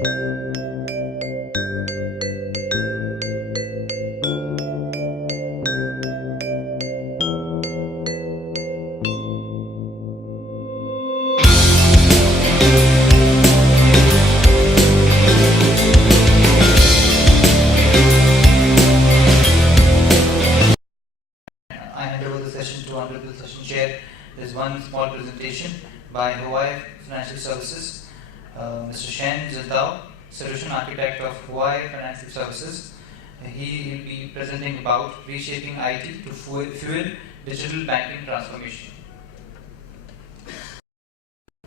There's one small presentation by Huawei Financial Services, Mr. Chen Zhentao, Solution Architect of Huawei Financial Services. He will be presenting about reshaping IT to fuel digital banking transformation.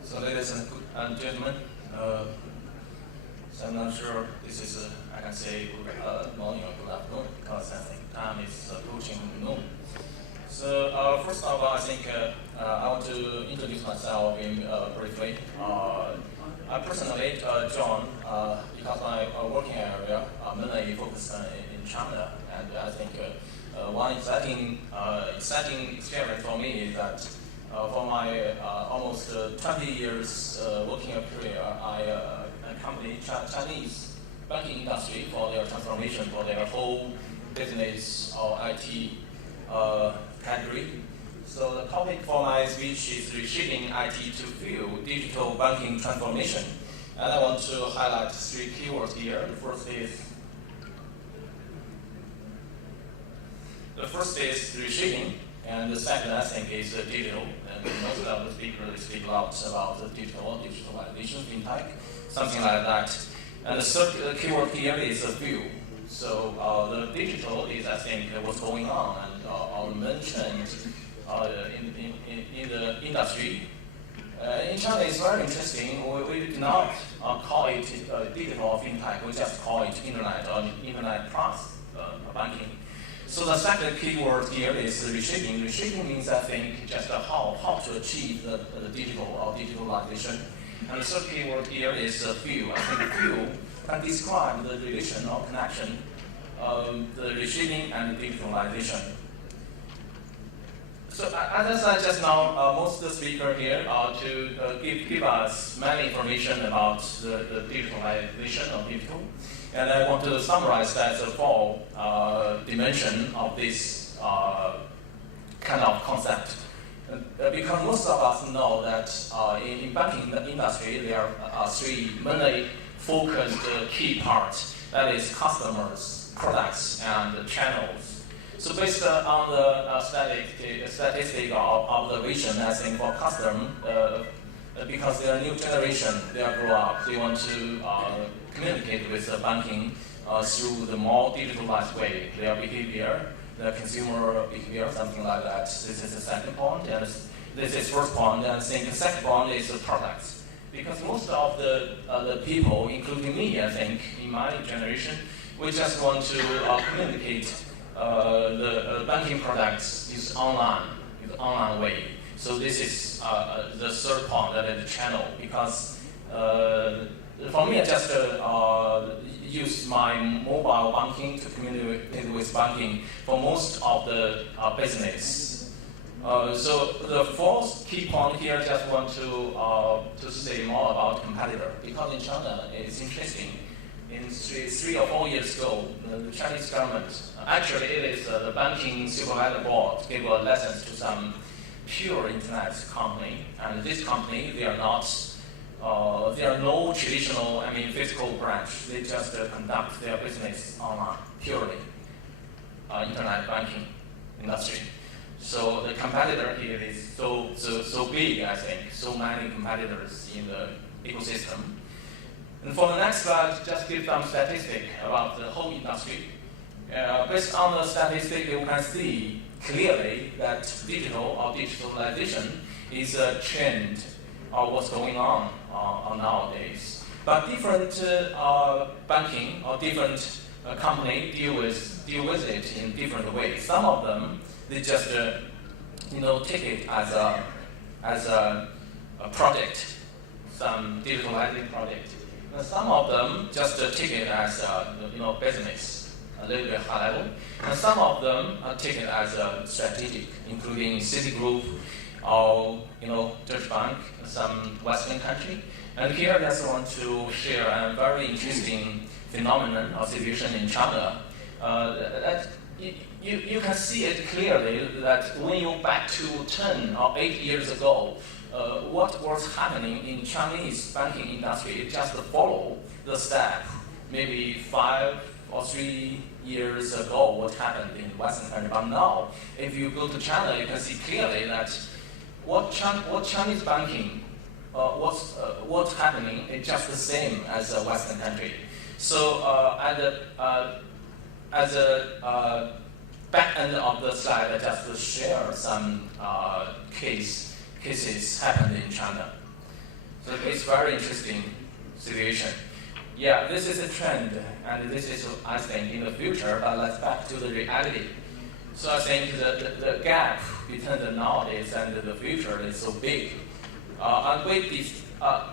So ladies and gentlemen, so I'm not sure this is, I can say good morning or good afternoon, because I think time is approaching noon. So first of all, I think I want to introduce myself briefly. I personally joined because my working area mainly focused in China, and I think one exciting experience for me is that for my almost 20 years working career, I accompanied Chinese banking industry for their transformation, for their whole business or IT category. So the topic for my speech is reshaping IT to fuel digital banking transformation. And I want to highlight three keywords here. The first is reshaping, and the second, I think, is digital. And most of the speakers speak a lot about the digitalization, fintech, something like that. And the third keyword here is fuel. So the digital is, I think, what's going on, and mentioned in the industry. In China, it's very interesting. We do not call it digital or fintech. We just call it internet or internet plus banking. So the second keyword here is reshaping. Reshaping means, I think, just how to achieve the digital or digitalization. And the third keyword here is fuel. I think fuel can describe the relation or connection of the reshaping and digitalization. So as I said just now, most of the speakers here are to give us many information about the digitalization of digital. And I want to summarize that as a four dimension of this kind of concept. Because most of us know that in banking industry, there are three mainly focused key parts. That is customers, products, and channels. So based on the statistical observation, I think for customer, because they are new generation, they are grow up, they want to communicate with the banking through the more digitalized way. Their behavior, the consumer behavior, something like that. This is the second point, and this is first point. And I think the second point is the products, because most of the people, including me, I think, in my generation, we just want to communicate the banking products is online way. So this is the third point, that is the channel, because for me, I just use my mobile banking to communicate with banking for most of the business. So the fourth key point here, I just want to say more about competitor, because in China it's interesting. In three or 4 years ago, the Chinese government, actually it is the banking supervisor board, gave a license to some pure internet company, and this company, they are no traditional, physical branch. They just conduct their business online, purely internet banking industry. So the competitor here is so big, I think, so many competitors in the ecosystem. And for the next slide, just give some statistics about the whole industry. Based on the statistic, you can see clearly that digital or digitalization is a trend of what's going on nowadays. But different banking or different company deal with it in different ways. Some of them, they just take it as a project, some digitalizing project. And some of them just take it as business, a little bit high level. And some of them take it as a strategic, including Citigroup or Deutsche Bank, some Western country. And here I just want to share a very interesting phenomenon or situation in China. That you can see it clearly that when you back to 10 or 8 years ago, what was happening in Chinese banking industry, it just follow the step. Maybe 5 or 3 years ago, what happened in Western country. But now, if you go to China, you can see clearly that what Chinese banking, what's happening is just the same as a Western country. So at the back end of the slide, I just share some cases happened in China. So it's very interesting situation. Yeah, this is a trend, and this is, I think, in the future, but let's back to the reality. So I think the gap between the nowadays and the future is so big. And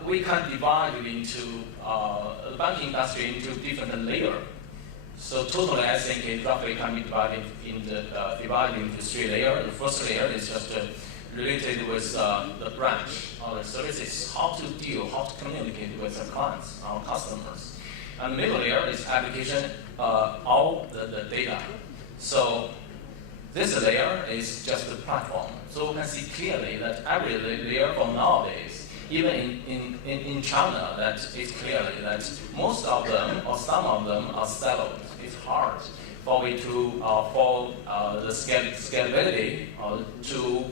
we can divide it into the banking industry into different layers. So totally, I think it roughly can be divided into 3 layers. The first layer is just related with the branch or the services, how to deal, how to communicate with our clients, our customers. And the middle layer is application, all the data. So this layer is just the platform. So we can see clearly that every layer from nowadays, even in China, that it's clearly that most of them or some of them are siloed. It's hard for we to for the scalability to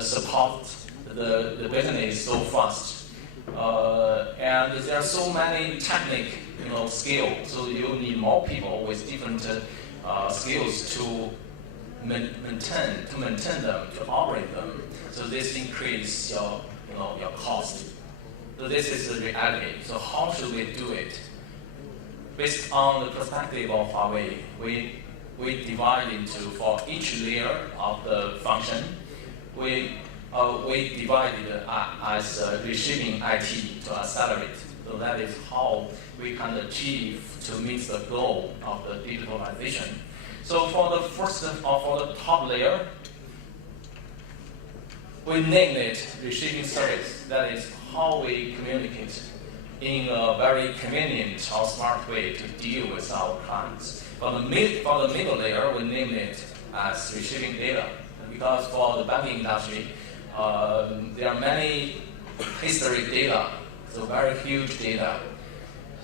support the business so fast. And there are so many technical skills, so you need more people with different skills to maintain them, to operate them. So this increase your cost. So this is the reality. So how should we do it? Based on the perspective of Huawei, we divide into, for each layer of the function, we divided as reshaping IT to accelerate. So that is how we can achieve to meet the goal of the digitalization. So for the first, or for the top layer, we named it reshaping service. That is how we communicate in a very convenient or smart way to deal with our clients. For the middle layer, we named it as reshaping data. Because for the banking industry, there are many history data, so very huge data.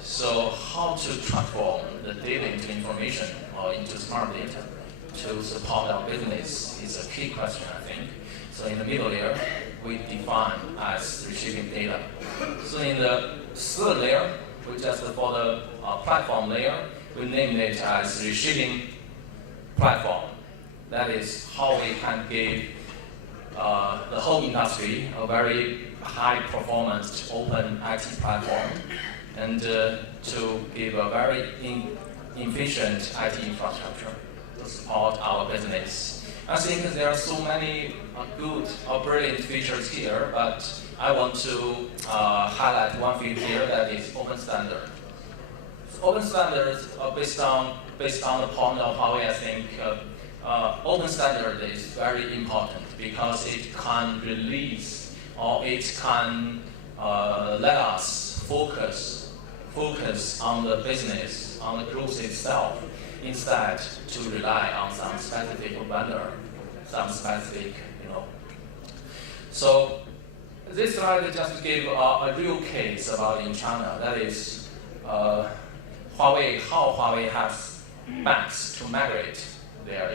So how to transform the data into information or into smart data to support our business is a key question, I think. So in the middle layer, we define as reshaping data. So in the third layer, we just for the platform layer, we named it as reshaping platform. That is how we can give the whole industry a very high performance open IT platform and to give a very efficient IT infrastructure to support our business. I think there are so many good or brilliant features here, but I want to highlight one feature here, that is open standard. So open standards are based on the point of Huawei, I think open standard is very important because it can release or it can let us focus on the business, on the growth itself, instead to rely on some specific vendor, some specific, So this slide just gave a real case about in China. That is Huawei, how Huawei has banks to migrate their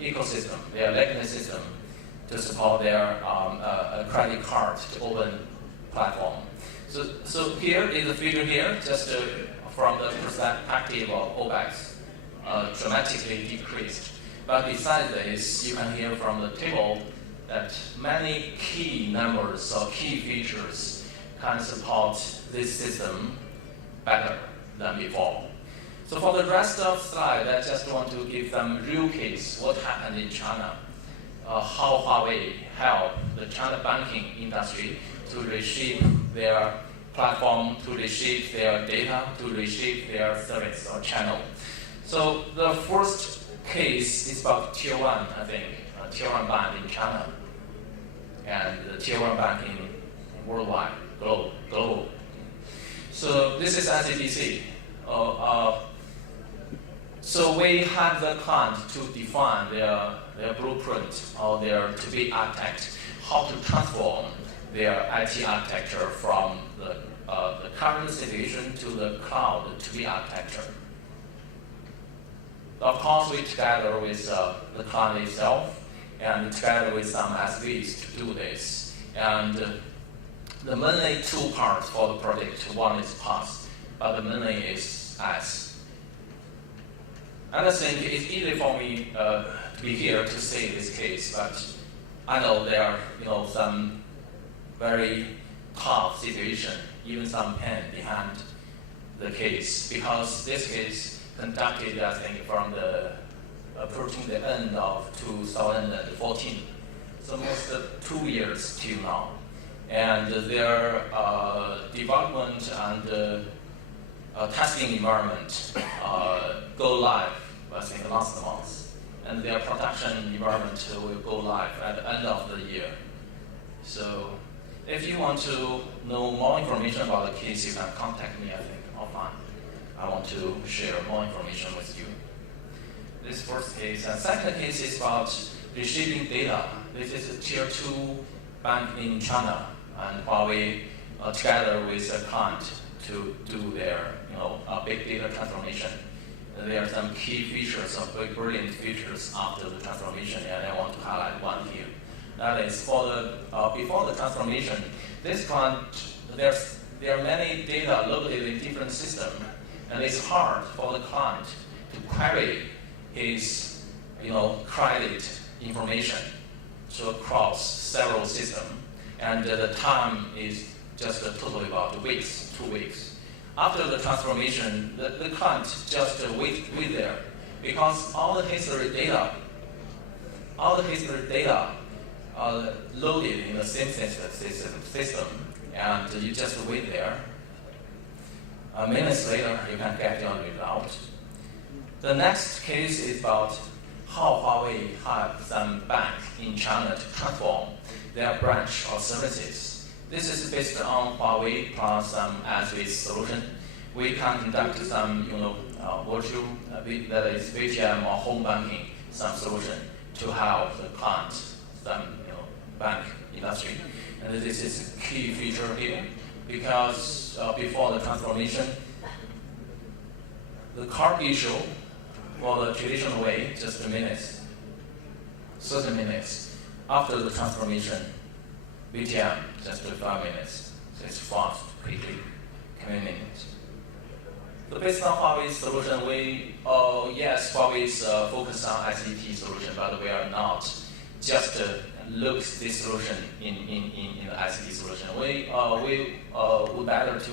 ecosystem, their legacy system, to support their credit card to open platform. So here is the figure here, just from the perspective of OPEX, dramatically decreased. But besides this, you can hear from the table that many key numbers or key features can support this system better than before. So for the rest of the slide, I just want to give them real case, what happened in China, how Huawei helped the China banking industry to reshape their platform, to reshape their data, to reshape their service or channel. So the first case is about Tier 1, I think, Tier 1 bank in China, and the Tier 1 bank in worldwide, global. So this is ICTC. So we have the client to define their blueprint or their to-be architect, how to transform their IT architecture from the current situation to the cloud to-be architecture. Of course, we together with the client itself and together with some SVs to do this. And the mainly two parts for the project. One is PaaS, but the mainly is IaaS. And I think it's easy for me to be here to say this case, but I know there are some very tough situation, even some pain behind the case, because this case conducted, I think, from approaching the end of 2014, so almost 2 years till now. And their development and testing environment go live, I think, last month. And their production environment will go live at the end of the year. So if you want to know more information about the case, you can contact me, I think, offline. I want to share more information with you. This first case. And second case is about reshaping data. This is a tier 2 bank in China, and Huawei together with a client to do their big data transformation. There are some key features, some very brilliant features after the transformation, and I want to highlight one here. That is before the transformation, this client, there are many data located in different systems, and it's hard for the client to query his credit information to across several systems, and the time is just totally about weeks, 2 weeks. After the transformation, the client just wait there, because all the history data loaded in the same system, and you just wait there. Minutes later, you can get your result. The next case is about how Huawei have some bank in China to transform their branch or services. This is based on Huawei plus some as-is solution. We can conduct some, virtual, that is VTM or home banking, some solution to help the client, some, bank industry. And this is a key feature here, because before the transformation, the card issue for the traditional way, just minutes, 30 minutes. After the transformation, VTM, just 5 minutes. So it's fast, quickly, convenient. So based on Huawei's solution, yes, Huawei is focused on ICT solution, but we are not just look this solution in the ICT solution. We would better to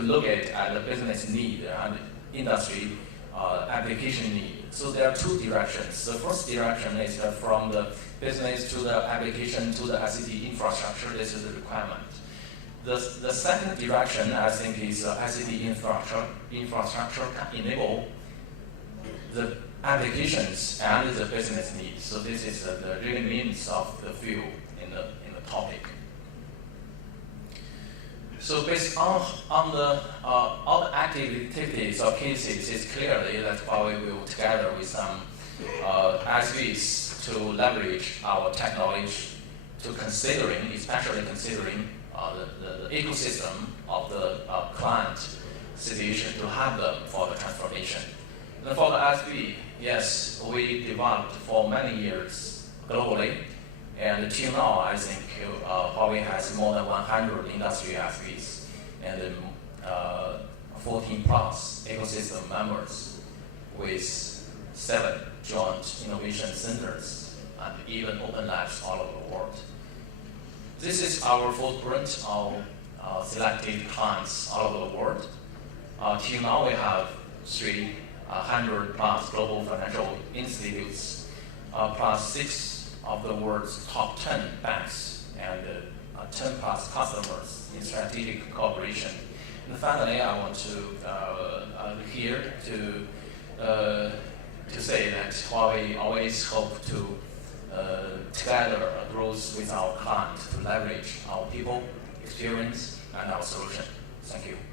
look at the business need and industry application need. So there are two directions. The first direction is from the business to the application to the ICT infrastructure. This is the requirement. The second direction, I think, is ICT infrastructure can enable the applications and the business needs. So this is the real means of the view in the topic. So based on all the activities or cases, it's clearly that Huawei will together with some SVs to leverage our technology to especially considering the ecosystem of the client situation to have them for the transformation. And for the SV, yes, we developed for many years globally, and till now, I think Huawei has more than 100 industry SVs and 14 plus ecosystem members with 7 joint innovation centers and even open labs all over the world. This is our footprint of selected clients all over the world. Till now, we have 300 plus global financial institutes, plus 6 of the world's top 10 banks, and 10 plus customers in strategic cooperation. And finally, I want to here to say that Huawei always hope to together growth with our client to leverage our people, experience, and our solution. Thank you.